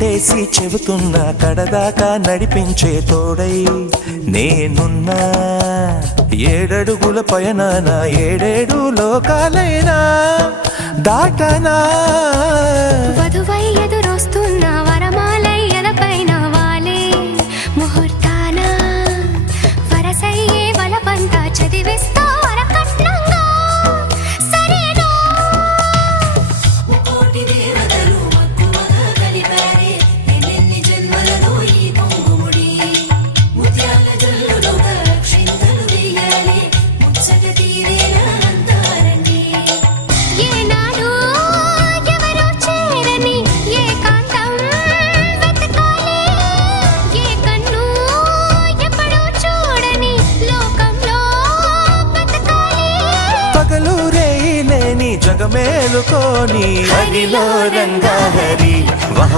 ఒట్టేసి చెబుతున్నా కడదాకా నడిపించే తోడై నేనున్నా. 7 అడుగుల పైన 7 లోకాలైనా దాటనా. వధువై ఎదురొస్తున్న వరమాలై ఎదపైన వాలే ముహూర్తాన వరసయ్యే వలపంతా చదివిస్తా వరకట్నంగా సరేనా. కోటి దేవతలు మక్కువగా కలిపారే ఎన్నెన్ని జన్మలలో ఈ పొంగుముడి ముత్యాల జల్లులుగా క్షింతలు వేయాలి ముచ్చట తీరేలా అంతారండి. ఏనాడు ఎవరో చేరని ఏకాంతం వెతకాలి. ఏ కన్ను ఎప్పుడూ చూడని లోకంలో బతకాలి. పగలు రేయి లేని జగమేలుకోని హరిలో రంగా హరి వహ